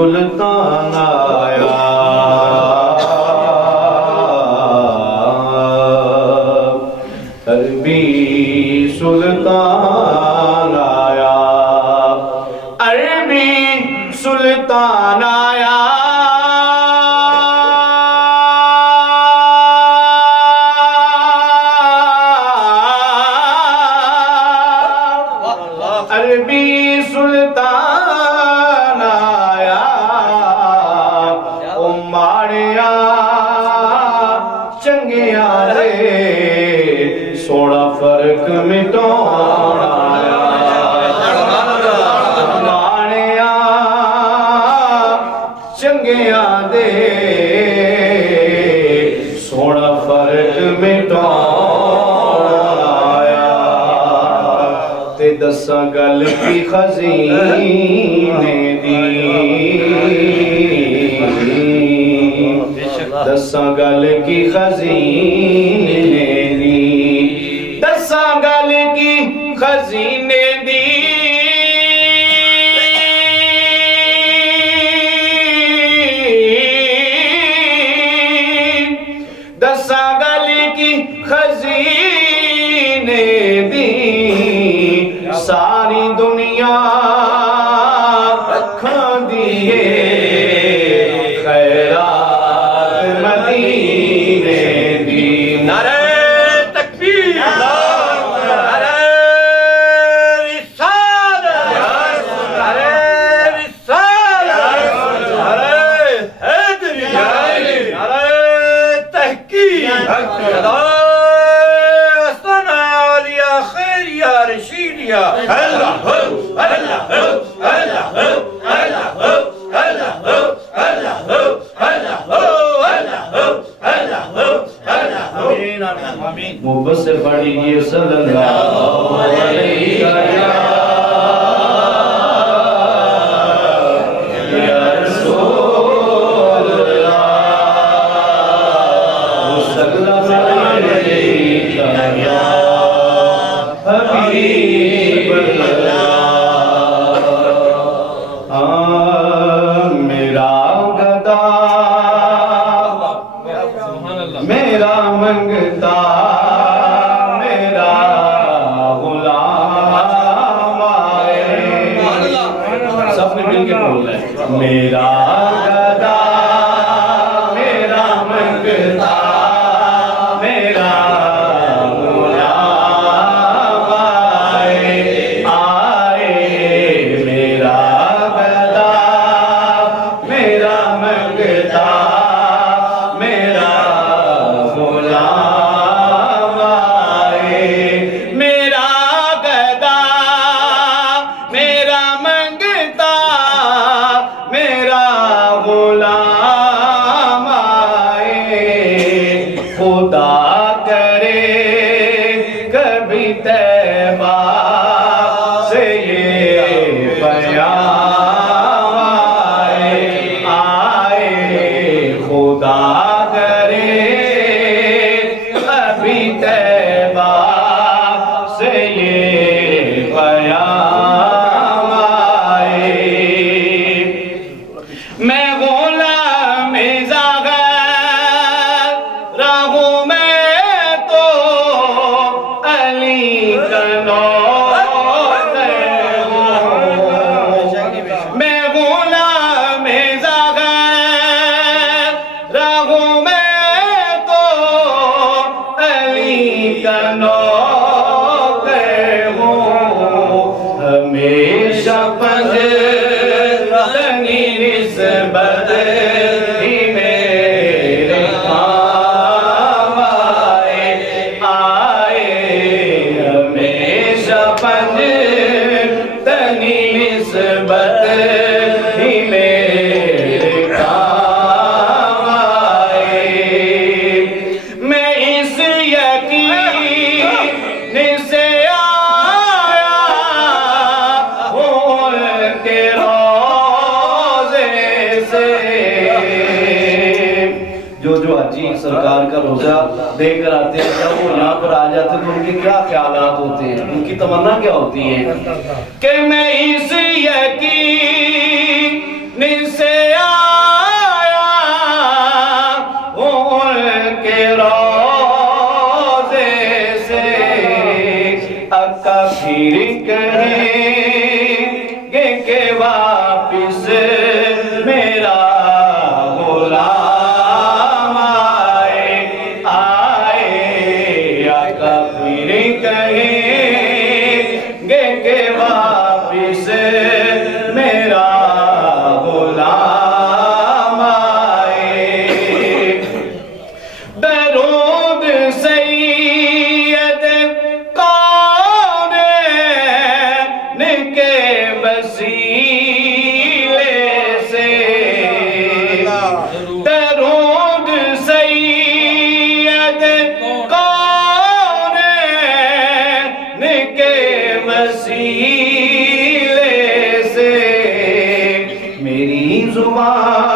सुल्तान आया, अरबी सुल्तान आया, अरबी सुल्तान आया, अरबी सुल्तान आया, ओ माड़िया चंगिया दे सोना फर्क मिटाउण आया, माड़िया चंगिया दे सोना फर्क मिटाउण आया, ते दसां गल की खजीने दी, दसां गल की खजीने दी, दसां गल की खजीने दी, दसां गल की खजीने दी, सारी दुनिया रखा दिए खैरात मदीने दी। नारे तकबीर, नारे रिसालत, नारे रिसालत, नारे हैदरी, नारे तहकीक, रशीदिया, अल्लाह हो, अल्लाह हो, अल्लाह हो, अल्लाह हो, अल्लाह हो, अल्लाह हो, अल्लाह हो, अल्लाह हो, अल्लाह हो, अल्लाह हो। आमीन। मोहब्बत से पढ़िए सल्लल्लाहु अलैहि या रसूल अल्लाह, सल्लल्लाहु अलैहि या हबीब अल्लाह। मेरा गदा मेरा मंगता मेरा गुलाम आए, सबने मिलके बोलना है, मेरा गदा मेरा मंगता मेरा खुदा करे कभी तैबा से ये पैगाम आए, खुदा करे कभी तैबा से ये पैगाम आए। मैं गुलाम हमेशा पंजनी निस्बत ही मेरे काम आए, हमेशा पंजनी निस्बत ही मेरे काम आए। मैं इस यकीन से जो हाजी सरकार का रोजा देकर आते हैं, जब वो यहाँ पर आ जाते हैं तो उनके क्या ख्यालात होते हैं, उनकी तमन्ना क्या होती है कि मैं इस यकीन से बाबा